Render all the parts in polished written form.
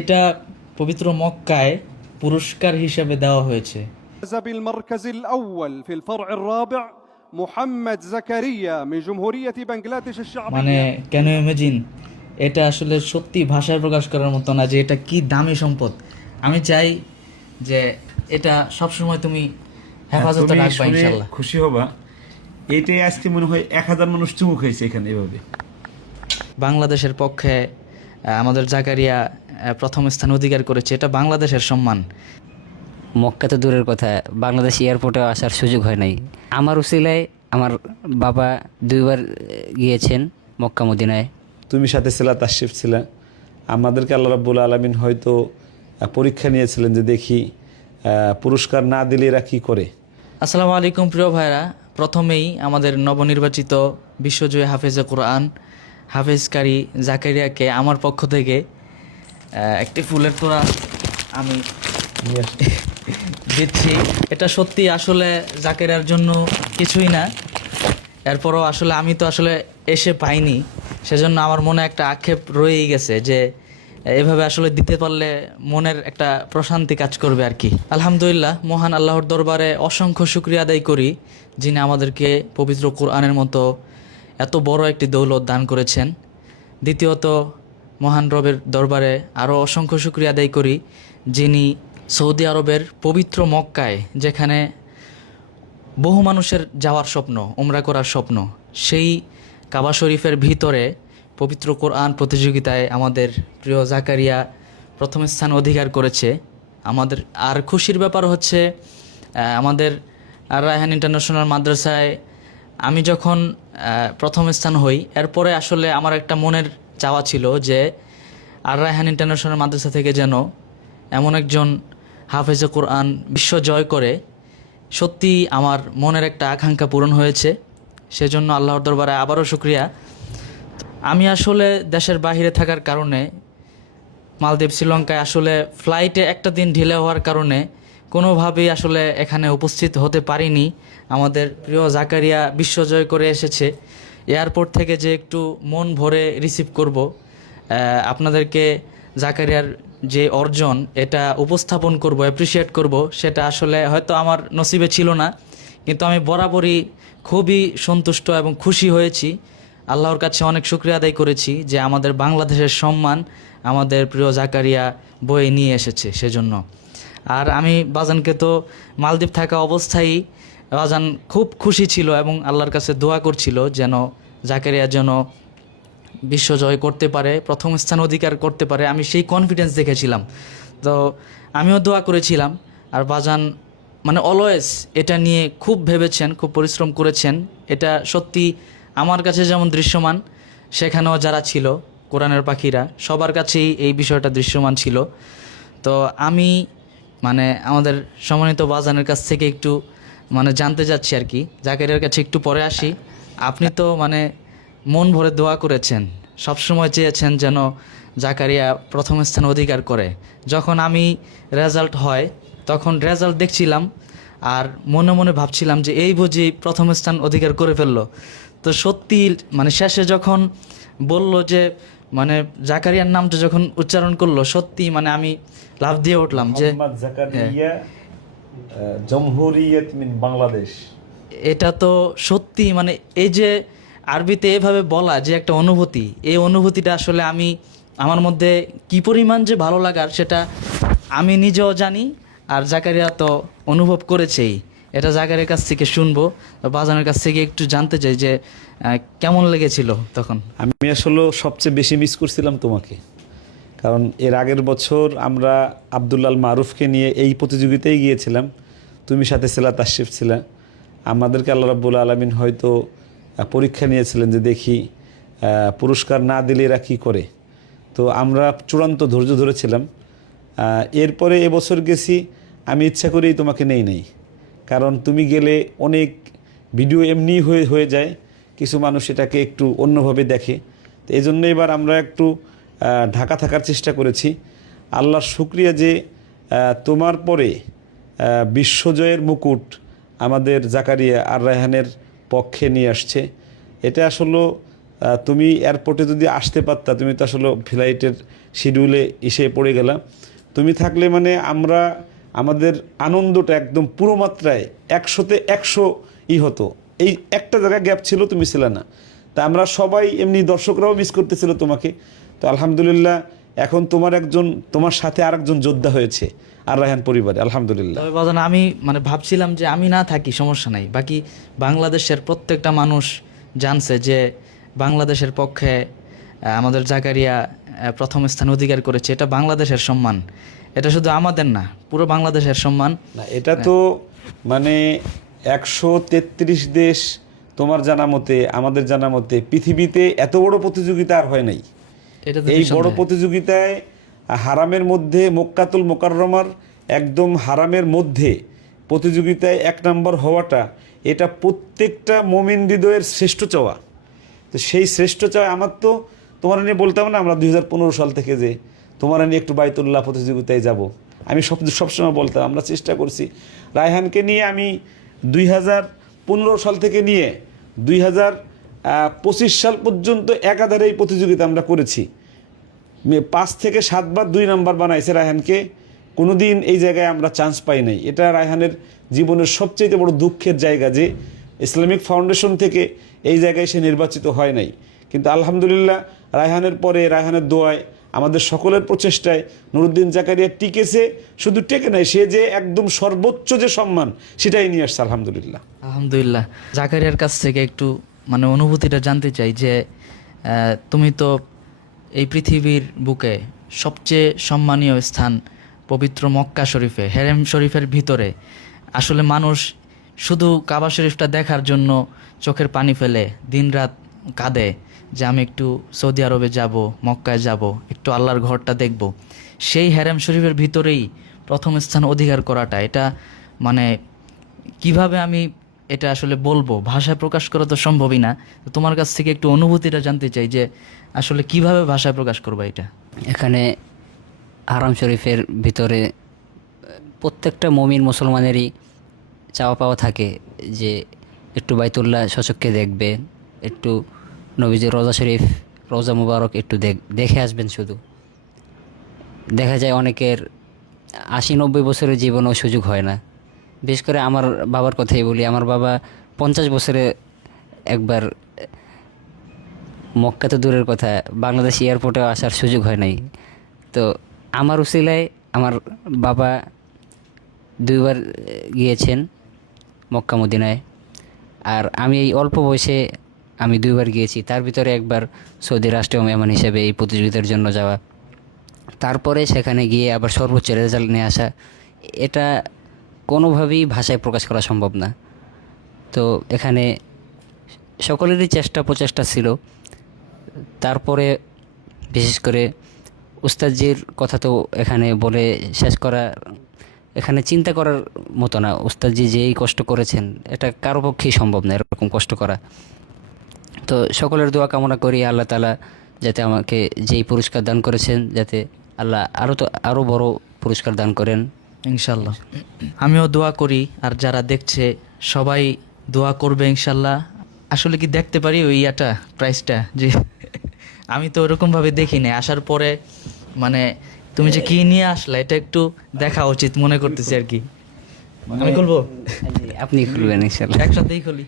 এটা পবিত্র মক্কায় পুরস্কার হিসেবে দেওয়া হয়েছে। فاز بالمركز الأول في الفرع الرابع محمد زكريا من جمهورية بنغلاديش মানে الشعبية. কেন ইমেজিন, এটা আসলে সত্যি ভাষায় প্রকাশ করার মতো না যে এটা কি দামি সম্পদ। আমি চাই যে এটা সবসময় তুমি হেফাজতে তুমি রাখবা শুনে ইনশাল্লাহ। খুশি হবা। এইটাই আজকে মনে হয় 1000 মানুষ চুমু খাইছে এখানে এভাবে। বাংলাদেশের পক্ষে আমাদের জাকারিয়া প্রথম স্থান অধিকার করেছে, এটা বাংলাদেশের সম্মান। মক্কা তো দূরের কথা, বাংলাদেশ এয়ারপোর্টে আসার সুযোগ হয় নাই। আমার উসিলায় আমার বাবা 2বার গিয়েছেন মক্কা মদিনায়। তুমি সাথে ছিলা, তাশরিফ ছিলা। আমাদেরকে আল্লাহ রাব্বুল আলামিন হয়তো পরীক্ষা নিয়েছিলেন যে দেখি পুরস্কার না দিলে এরা কী করে। আসসালামু আলাইকুম প্রিয় ভাইরা, প্রথমেই আমাদের নবনির্বাচিত বিশ্বজয়ী হাফেজে কোরআন হাফেজকারী জাকারিয়াকে আমার পক্ষ থেকে একটি ফুলের তোড়া আমি দিচ্ছি। এটা সত্যি আসলে জাকারিয়ার জন্য কিছুই না, এরপরও আসলে আমি তো আসলে এসে পাইনি, সেজন্য আমার মনে একটা আক্ষেপ রয়েই গেছে যে এভাবে আসলে দিতে পারলে মনের একটা প্রশান্তি কাজ করবে আর কি। আলহামদুলিল্লাহ, মহান আল্লাহর দরবারে অসংখ্য শুকরিয়া আদায় করি, যিনি আমাদেরকে পবিত্র কোরআনের মতো এত বড় একটি দৌলত দান করেছেন। দ্বিতীয়ত, মহান রবের দরবারে আরও অসংখ্য শুকরিয়া আদায় করি, যিনি সৌদি আরবের পবিত্র মক্কায়, যেখানে বহু মানুষের যাওয়ার স্বপ্ন, উমরা করার স্বপ্ন, সেই কাবা শরীফের ভিতরে পবিত্র কোরআন প্রতিযোগিতায় আমাদের প্রিয় জাকারিয়া প্রথম স্থান অধিকার করেছে। আমাদের আর খুশির ব্যাপার হচ্ছে আমাদের আর রায়হান ইন্টারন্যাশনাল মাদ্রাসায় আমি যখন প্রথম স্থান হই, এরপরে আসলে আমার একটা মনের চাওয়া ছিল যে আর রায়হান ইন্টারন্যাশনাল মাদ্রাসা থেকে যেন এমন একজন হাফেজে কোরআন বিশ্ব জয় করে। সত্যি আমার মনের একটা আকাঙ্ক্ষা পূরণ হয়েছে, সেজন্য আল্লাহর দরবারে আবারও শুকরিয়া। আমি আসলে দেশের বাইরে থাকার কারণে, মালদ্বীপ শ্রীলঙ্কায় আসলে ফ্লাইটে একটা দিন ঢিলে হওয়ার কারণে কোনোভাবেই আসলে এখানে উপস্থিত হতে পারিনি। আমাদের প্রিয় জাকারিয়া বিশ্বজয় করে এসেছে, এয়ারপোর্ট থেকে যে একটু মন ভরে রিসিভ করব, আপনাদেরকে জাকারিয়ার যে অর্জন এটা উপস্থাপন করব, অ্যাপ্রিসিয়েট করব, সেটা আসলে হয়তো আমার নসিবে ছিল না, কিন্তু আমি বরাবরই খুবই সন্তুষ্ট এবং খুশি হয়েছি। আল্লাহর কাছে অনেক শুকরিয়া আদায় করেছি যে আমাদের বাংলাদেশের সম্মান আমাদের প্রিয় জাকারিয়া বয়ে নিয়ে এসেছে সেজন্য। আর আমি বাজানকে তো মালদ্বীপ থাকা অবস্থায় বাজান খুব খুশি ছিল এবং আল্লাহর কাছে দোয়া করছিল যেন জাকারিয়া যেন বিশ্বজয় করতে পারে, প্রথম স্থান অধিকার করতে পারে। আমি সেই কনফিডেন্স দেখেছিলাম, তো আমিও দোয়া করেছিলাম। আর বাজান মানে অলওয়েজ এটা নিয়ে খুব ভেবেছেন, খুব পরিশ্রম করেছেন। এটা সত্যি আমার কাছে যেমন দৃশ্যমান, সেখানেও যারা ছিল কোরআনের পাখিরা সবার কাছেই এই বিষয়টা দৃশ্যমান ছিল। তো আমি মানে আমাদের সম্মানিত বাজানের কাছ থেকে একটু মানে জানতে চাচ্ছি আর কি, জাকারিয়ার কাছে একটু পরে আসি। আপনি তো মানে মন ভরে দোয়া করেছেন, সবসময় চেয়েছেন যেন জাকারিয়া প্রথম স্থান অধিকার করে। যখন আমি রেজাল্ট হয় তখন রেজাল্ট দেখছিলাম আর মনে মনে ভাবছিলাম যে এই বুঝি প্রথম স্থান অধিকার করে ফেললো। তো সত্যি মানে শেষে যখন বলল যে মানে জাকারিয়ার নামটা যখন উচ্চারণ করলো, সত্যি মানে আমি লাফ দিয়ে উঠলাম যে মোহাম্মদ জাকারিয়া জমহুরিয়ত মিন বাংলাদেশ। এটা তো সত্যি মানে এই যে আরবিতে এভাবে বলা যে একটা অনুভূতি, এই অনুভূতিটা আসলে আমি আমার মধ্যে কি পরিমাণ যে ভালো লাগার সেটা আমি নিজেও জানি, আর জাকারিয়া তো অনুভব করেছেই। এটা জাকারিয়ার কাছ থেকে শুনবো, বাজানের কাছ থেকে একটু জানতে চাই যে কেমন লেগেছিল তখন। আমি আসলে সবচেয়ে বেশি মিস করছিলাম তোমাকে, কারণ এর আগের বছর আমরা আব্দুল্লাল মারুফকে নিয়ে এই প্রতিযোগিতায় গিয়েছিলাম। তুমি সাথে ছিলা, তাশরিফ ছিলা। আমাদেরকে আল্লাহ রাব্বুল আলামিন হয়তো পরীক্ষা নিয়েছিলেন যে দেখি পুরস্কার না দিলে এরা কী করে। তো আমরা চূড়ান্ত ধৈর্য ধরেছিলাম। এরপরে এবছর গেছি, আমি ইচ্ছা করেই তোমাকে নেই নাই, কারণ তুমি গেলে অনেক ভিডিও এমনি হয়ে যায়, কিছু মানুষ এটাকে একটু অন্যভাবে দেখে। তো এই জন্য এবার আমরা একটু ঢাকা থাকার চেষ্টা করেছি। আল্লাহর শুকরিয়া যে তোমার পরে বিশ্বজয়ের মুকুট আমাদের জাকারিয়া আর রায়হানের পক্ষে নিয়ে আসছে। এটা আসলে তুমি এয়ারপোর্টে যদি আসতে পারতা, তুমি তো আসলে ফ্লাইটের শিডিউলে এসে পড়ে গেলাম। তুমি থাকলে মানে আমরা আমাদের আনন্দটা একদম পুরো মাত্রায় 100-তে 100 হতো। এই একটা জায়গায় গ্যাপ ছিল, তুমি ছিলে না। তা আমরা সবাই এমনি দর্শকরাও মিস করতেছিল তোমাকে। তো আলহামদুলিল্লাহ এখন তোমার সাথে আরেকজন যোদ্ধা হয়েছে আর রায়হান পরিবারে, আলহামদুলিল্লাহ। তবে বাজান আমি মানে ভাবছিলাম যে আমি না থাকি সমস্যা নাই, বাকি বাংলাদেশের প্রত্যেকটা মানুষ জানছে যে বাংলাদেশের পক্ষে আমাদের জাকারিয়া প্রথম স্থান অধিকার করেছে। এটা বাংলাদেশের সম্মান, এটা শুধু আমাদের না, পুরো বাংলাদেশের সম্মান। না, এটা তো মানে 133 দেশ, তোমার জানা মতে আমাদের জানা মতে পৃথিবীতে এত বড় প্রতিযোগিতা আর হয় নাই। এটা তো এই বড় নিঃসন্দেহে। প্রতিযোগিতায় হারামের মধ্যে, মক্কাতুল মোকাররমার একদম হারামের মধ্যে প্রতিযোগিতায় 1 নম্বর হওয়াটা, এটা প্রত্যেকটা মুমিন হৃদয়ের শ্রেষ্ঠ চাওয়া। তো সেই শ্রেষ্ঠ চাওয়া আমার তো তোমার নিয়ে বলতাম না, আমরা 2015 সাল থেকে যে তোমার নিয়ে একটু বাইতুল্লাহ প্রতিযোগিতায় যাব, আমি সবসময় বলতাম আমরা চেষ্টা করছি। রায়হানকে নিয়ে আমি 2015 সাল থেকে নিয়ে 2025 সাল পর্যন্ত একাধারে এই প্রতিযোগিতা আমরা করেছি। 5 থেকে 7 বার 2 নাম্বার বানাইছে রায়হানকে, কোনোদিন এই জায়গায় আমরা চান্স পাই নাই। এটা রায়হানের জীবনের সবচেয়ে বড় দুঃখের জায়গা যে ইসলামিক ফাউন্ডেশন থেকে এই জায়গায় সে নির্বাচিত হয় নাই। কিন্তু আলহামদুলিল্লাহ রায়হানের পরে, রায়হানের দোয়ায়, আমাদের সকলের প্রচেষ্টায় নুরুদ্দিন জাকারিয়া টিকেছে। শুধু টেকে নাই, সে যে একদম সর্বোচ্চ যে সম্মান সেটাই নিয়ে আসছে আলহামদুলিল্লাহ। আলহামদুলিল্লাহ। জাকারিয়ার কাছ থেকে একটু মানে অনুভূতিটা জানতে চাই যে তুমি তো এই পৃথিবীর বুকে সবচেয়ে সম্মানীয় স্থান পবিত্র মক্কা শরীফে, হেরেম শরীফের ভিতরে আসলে মানুষ শুধু কাবা শরীফটা দেখার জন্য চোখের পানি ফেলে দিনরাত কাঁদে যে আমি একটু সৌদি আরবে যাব, মক্কায় যাব, একটু আল্লাহর ঘরটা দেখব। সেই হেরেম শরীফের ভিতরেই প্রথম স্থান অধিকার করাটা, এটা মানে কিভাবে আমি এটা আসলে বলবো, ভাষায় প্রকাশ করা তো সম্ভবই না। তো তোমার কাছ থেকে একটু অনুভূতিটা জানতে চাই যে আসলে কিভাবে ভাষায় প্রকাশ করবা এটা। এখানে হারাম শরীফের ভিতরে প্রত্যেকটা মুমিন মুসলমানেরই চাওয়া পাওয়া থাকে যে একটু বাইতুল্লাহ সচক্ষে দেখবে, একটু নবীজির রোজা শরীফ, রোজা মুবারক একটু দেখে আসবেন। শুধু দেখা যায় অনেকের 80-90 বছরের জীবনেও সুযোগ হয় না। বিশেষ করে আমার বাবার কথাই বলি, আমার বাবা 50 বছরে একবার, মক্কা তো দূরের কথা, বাংলাদেশ এয়ারপোর্টে আসার সুযোগ হয় নাই। তো আমার উসিলায় আমার বাবা 2 বার গিয়েছেন মক্কা মদিনায়, আর আমি এই অল্প বয়সে আমি 2 বার গিয়েছি। তার ভিতরে একবার সৌদি রাষ্ট্রীয় মেহমান হিসেবে এই প্রতিযোগিতার জন্য যাওয়া, তারপরে সেখানে গিয়ে আবার সর্বোচ্চ রেজাল্ট নিয়ে আসা, এটা কোনোভাবেই ভাষায় প্রকাশ করা সম্ভব না। তো এখানে সকলেরই প্রচেষ্টা ছিল। তারপরে বিশেষ করে উস্তাদজির কথা তো এখানে বলে শেষ করা, এখানে চিন্তা করার মতো না। উস্তাদজি যেই কষ্ট করেছেন এটা কারো পক্ষেই সম্ভব না এরকম কষ্ট করা। তো সকলের দোয়া কামনা করি আল্লাহ তাআলা যাতে আমাকে যেই পুরস্কার দান করেছেন, যাতে আল্লাহ আরও বড় পুরস্কার দান করেন ইনশাল্লাহ। আমিও দোয়া করি, আর যারা দেখছে সবাই দোয়া করবে ইনশাল্লাহ। আসলে কি দেখতে পারি ওই প্রাইসটা? যে আমি তো ওরকমভাবে দেখি না, আসার পরে মানে তুমি যে কি নিয়ে আসলা এটা একটু দেখা উচিত মনে করতেছি আর কি। আমি খুলবো? আপনি খুলবেন ইনশাল্লাহ। একসাথেই খুলি।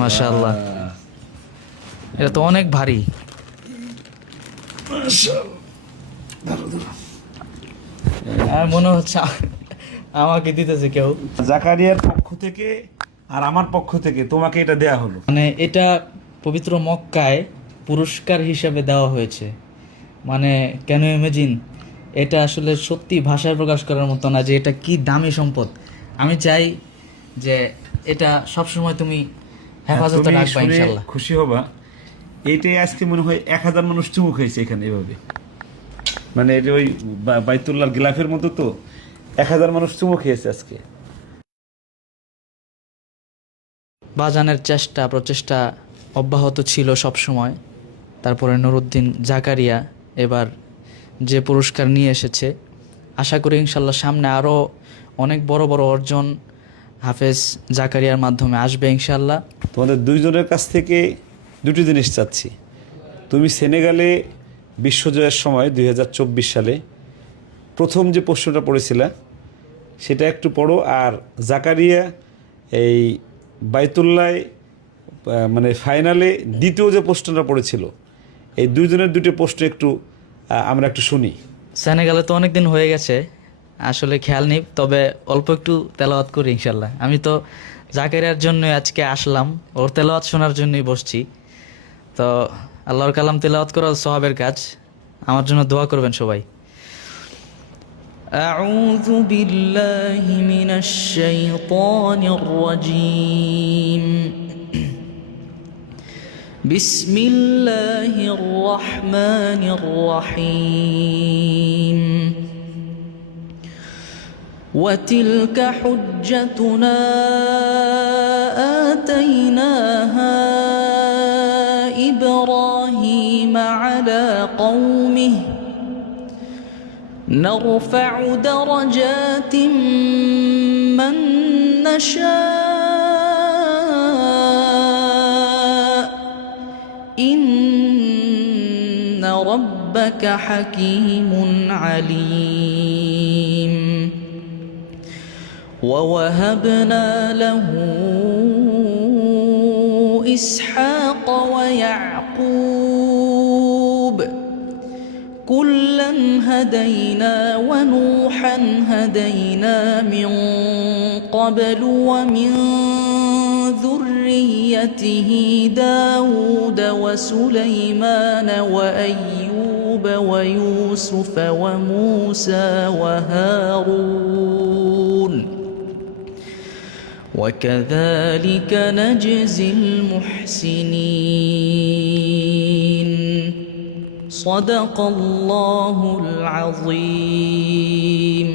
মাশাআল্লাহ, এটা তো অনেক ভারী। আর মনে হচ্ছে আমাকে দিতেছে কেউ। জাকারিয়ার পক্ষ থেকে আর আমার পক্ষ থেকে তোমাকে এটা দেয়া হলো। মানে এটা পবিত্র মক্কায় পুরস্কার হিসেবে দেওয়া হয়েছে। মানে কেন ইমাজিন, এটা আসলে সত্যি ভাষায় প্রকাশ করার মতো না যে এটা কি দামি সম্পদ। আমি চাই যে এটা সবসময় তুমি হেফাজতে তুমি রাখবা শুনে ইনশাআল্লাহ। খুশি হবা, এইটাই আজকে মনে হয় 1000 মানুষ চুমু খাইছে এখানে এভাবে। মানে এটা ওই বাইতুল্লাহর গিলাফের মতো, তো 1000 মানুষ চুমু খেয়েছে আজকে। বাজানের প্রচেষ্টা অব্যাহত ছিল সব সময়। তারপরে নুরুদ্দিন জাকারিয়া এবার যে পুরস্কার নিয়ে এসেছে, আশা করি ইনশাল্লাহ সামনে আরও অনেক বড় বড় অর্জন হাফেজ জাকারিয়ার মাধ্যমে আসবে ইনশাল্লাহ। তোমাদের দুইজনের কাছ থেকে দুটি জিনিস চাচ্ছি। তুমি সেনেগালে বিশ্বজয়ের সময় 2024 সালে প্রথম যে প্রশ্নটা পড়েছিলা সেটা একটু পড়ো, আর জাকারিয়া এই বাইতুল্লায় মানে ফাইনালে দ্বিতীয় যে প্রশ্নটা পড়েছিল, এই দুইজনের দুটি প্রশ্ন একটু আমরা একটু শুনি। সেনেগালে তো অনেক দিন হয়ে গেছে, আসলে খেয়াল নেই, তবে অল্প একটু তেলাওয়াত করি ইনশাল্লাহ। আমি তো জাকারিয়ার জন্য আজকে আসলাম, ওর তেলাওয়াত শোনার জন্যই বসছি। তো আল্লাহর কালাম তেলাওয়াত করা সওয়াবের কাজ, আমার জন্য দোয়া করবেন সবাই। أعوذ بالله من الشيطان الرجيم بسم الله الرحمن الرحيم وتلك حجتنا آتيناها إبراهيم على قومه نرفع درجات من نشاء إن ربك حكيم عليم ووهبنا له إسحاق ويعقوب كلا هدينا ونوحا هدينا من قبل ومن ذريته داود وسليمان وأيوب ويوسف وموسى وهارون وكذلك نجزي المحسنين صدق الله العظيم.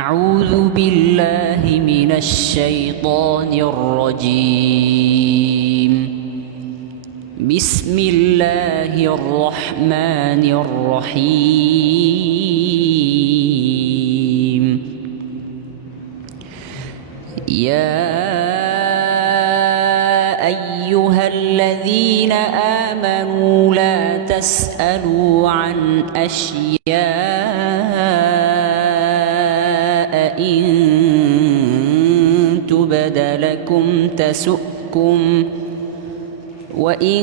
أعوذ بالله من الشيطان الرجيم. بسم الله الرحمن الرحيم. يا أيها الذين آمنوا لا تسألوا عن أشياء إن تبد لكم تسؤكم وإن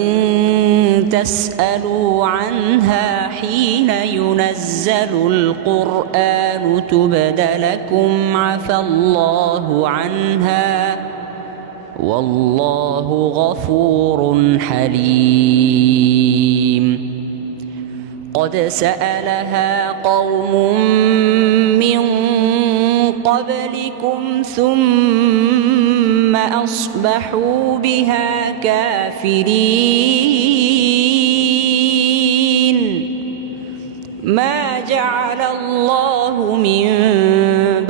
تسألوا عنها حين ينزل القرآن تبد لكم عفى الله عنها والله غفور حليم. قد سألها قوم من قبلكم ثم أصبحوا بها كافرين. ما جعل الله من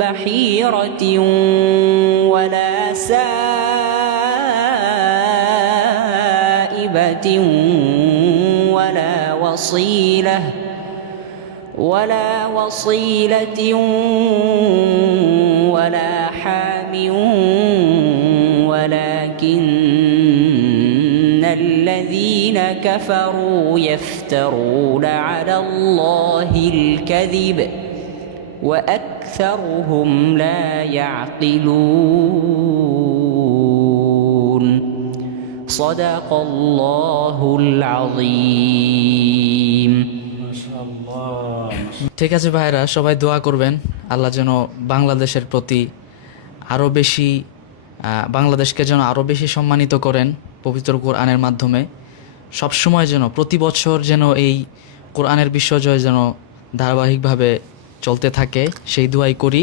بحيرة ولا سائبة ولا وصيلة ولا حام ولكن الذين كفروا يفترون على الله الكذب وأكثرهم لا يعقلون. صدق الله العظيم. ঠিক আছে ভাইরা, সবাই দোয়া করবেন আল্লাহ যেন বাংলাদেশের প্রতি আরও বেশি বাংলাদেশকে যেন আরও বেশি সম্মানিত করেন পবিত্র কোরআনের মাধ্যমে। সবসময় যেন প্রতি বছর যেন এই কোরআনের বিশ্বজয় যেন ধারাবাহিকভাবে চলতে থাকে, সেই দোয়াই করি।